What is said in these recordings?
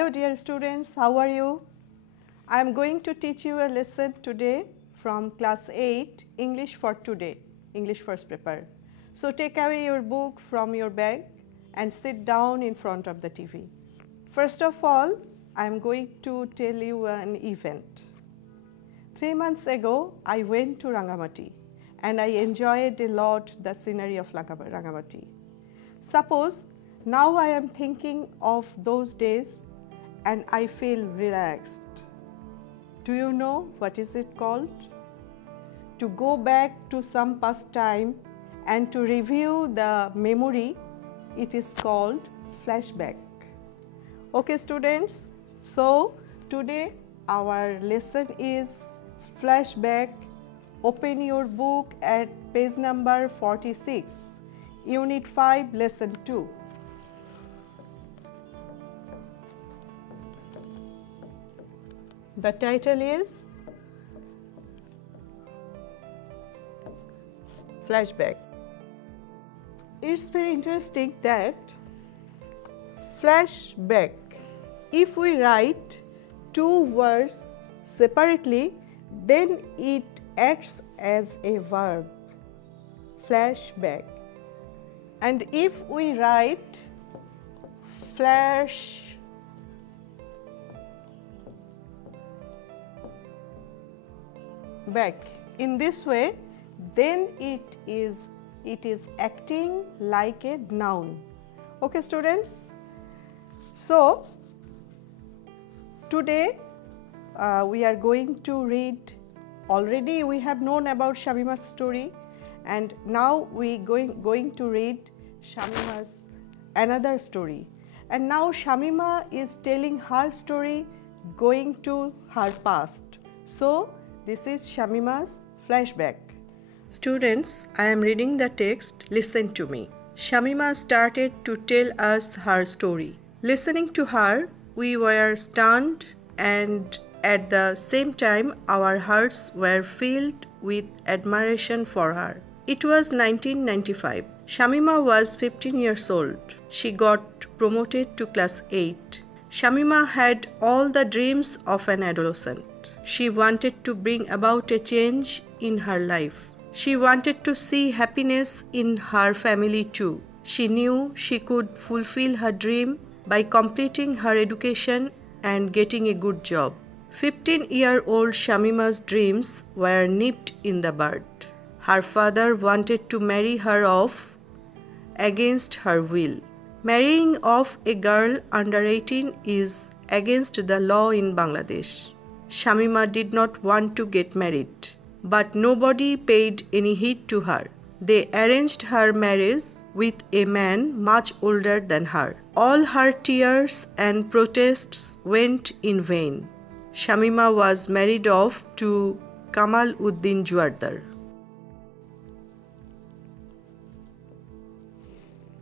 Hello dear students, how are you? I am going to teach you a lesson today from class 8, English for today, English first paper. So take away your book from your bag and sit down in front of the TV. First of all, I am going to tell you an event. 3 months ago, I went to Rangamati and I enjoyed a lot the scenery of Rangamati. Suppose now I am thinking of those days and I feel relaxed. Do you know what is it called? To go back to some past time and to review the memory, it is called flashback. Okay students, so today our lesson is flashback. Open your book at page number 46, Unit 5, Lesson 2. The title is Flashback. It's very interesting that flashback, if we write two words separately, then it acts as a verb, flashback. And if we write flash back in this way, then it is acting like a noun. Okay students, so today we are going to read. Already we have known about Shamima's story, and now we going to read Shamima's another story. And now Shamima is telling her story going to her past. So this is Shamima's flashback. Students, I am reading the text. Listen to me. Shamima started to tell us her story. Listening to her, we were stunned, and at the same time our hearts were filled with admiration for her. It was 1995. Shamima was 15 years old. She got promoted to class 8. Shamima had all the dreams of an adolescent. She wanted to bring about a change in her life. She wanted to see happiness in her family too. She knew she could fulfill her dream by completing her education and getting a good job. 15-year-old Shamima's dreams were nipped in the bud. Her father wanted to marry her off against her will. Marrying off a girl under 18 is against the law in Bangladesh. Shamima did not want to get married, but nobody paid any heed to her. They arranged her marriage with a man much older than her. All her tears and protests went in vain. Shamima was married off to Kamal Uddin Juardar.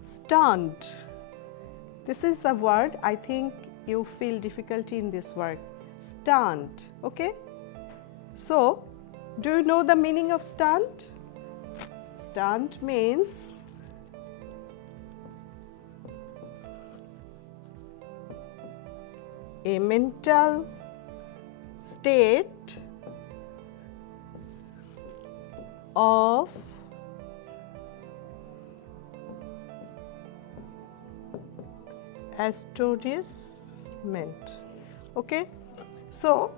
Stunned. This is a word, I think you feel difficulty in this word. Stunned, okay? So, do you know the meaning of stunned? Stunned means a mental state of astonishment. Okay, so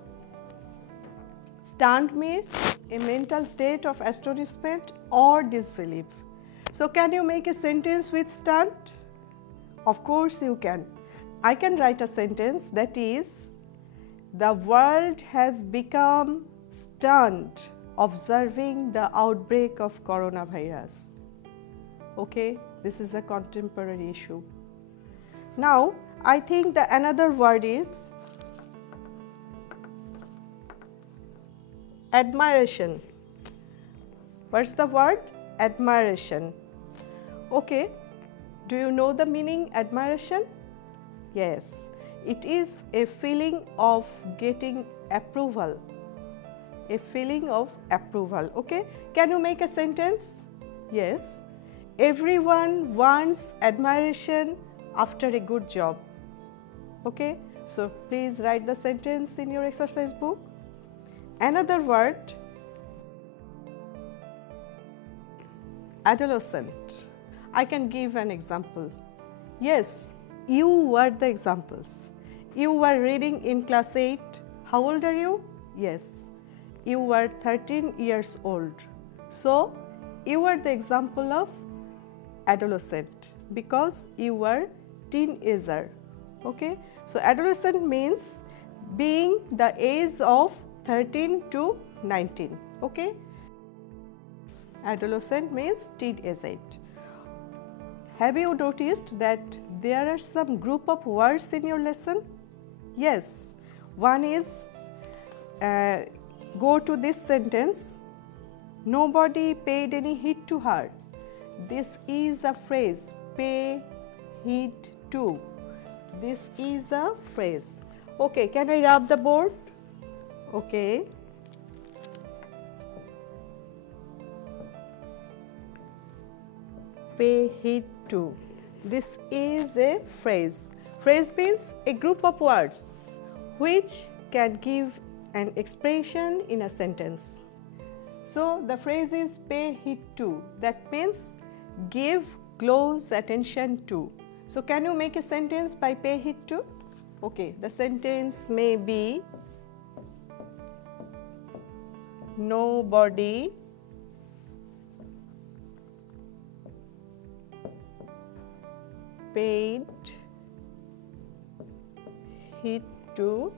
stunned means a mental state of astonishment or disbelief. So can you make a sentence with stunned? Of course you can. I can write a sentence that is, the world has become stunned observing the outbreak of coronavirus. Okay, this is a contemporary issue. Now, I think the another word is admiration. What's the word? Admiration. Okay, do you know the meaning admiration? Yes, it is a feeling of getting approval. A feeling of approval. Okay, can you make a sentence? Yes, everyone wants admiration after a good job. Okay, So please write the sentence in your exercise book. Another word, adolescent. I can give an example. Yes, you were the examples. You were reading in class 8. How old are you? Yes, you were 13 years old. So you were the example of adolescent because you were teenager. Okay, so adolescent means being the age of 13 to 19. Okay, adolescent means teenage. Have you noticed that there are some group of words in your lesson? Yes, one is go to this sentence, nobody paid any heed to her. This is a phrase, pay heed to. This is a phrase. Okay, can I rub the board? Okay. Pay heed to. This is a phrase. Phrase means a group of words which can give an expression in a sentence. So the phrase is pay heed to. That means give close attention to. So can you make a sentence by pay heed to? Okay, the sentence may be nobody paid heed to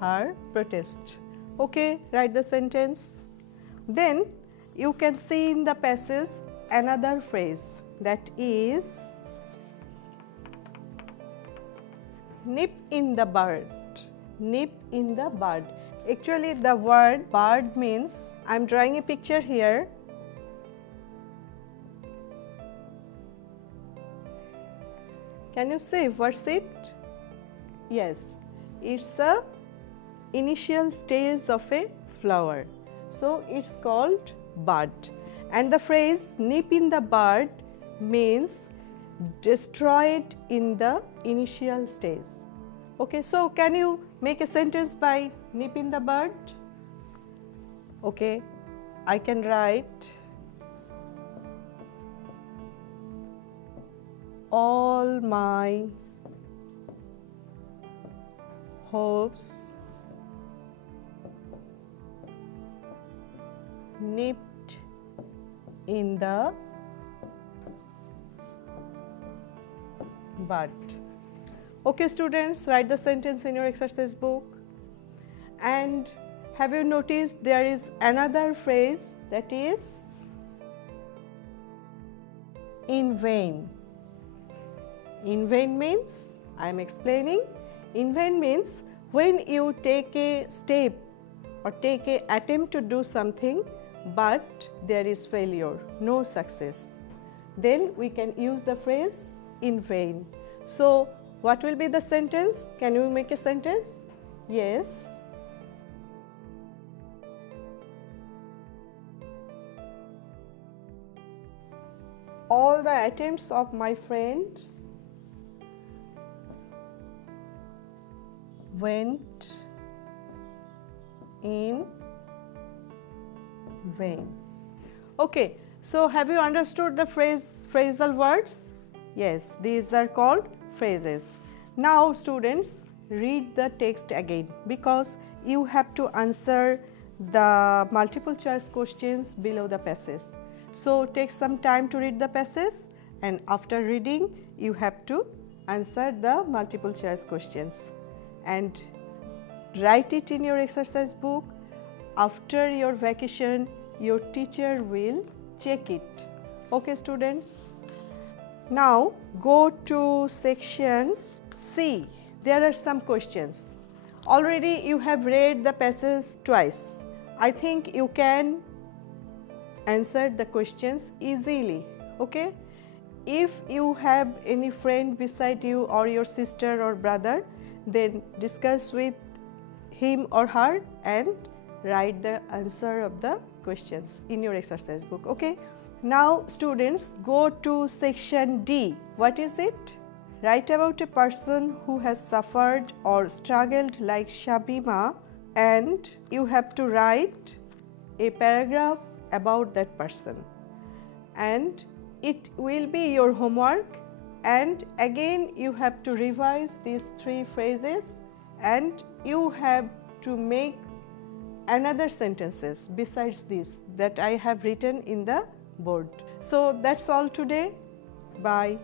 her protest. Okay, write the sentence. Then you can see in the passage another phrase, that is nip in the bud. Nip in the bud. Actually the word bud means, I am drawing a picture here. Can you say what's it? Yes, it's a initial stage of a flower. So it's called bud. And the phrase nip in the bud means destroy it in the initial stage. Okay, so can you make a sentence by nip in the bud? Okay, I can write all my hopes nipped in the bud. Okay students, write the sentence in your exercise book. And have you noticed there is another phrase, that is in vain. In vain means, I am explaining, in vain means when you take a step or take an attempt to do something but there is failure, no success, then we can use the phrase in vain. So what will be the sentence? Can you make a sentence? Yes. All the attempts of my friend went in vain. Okay, so have you understood the phrasal words? Yes, these are called phrases. Now students, read the text again because you have to answer the multiple choice questions below the passage. So take some time to read the passage, and after reading you have to answer the multiple choice questions and write it in your exercise book. After your vacation your teacher will check it. Okay students, now go to section C. There are some questions. Already you have read the passage twice. I think you can answer the questions easily. Okay, if you have any friend beside you or your sister or brother, then discuss with him or her and write the answer of the questions in your exercise book. Okay, Now students, go to section D. What is it? Write about a person who has suffered or struggled like Shabima, and you have to write a paragraph about that person, and it will be your homework. And again you have to revise these 3 phrases, and you have to make another sentences besides this that I have written in the board. So that's all today. Bye.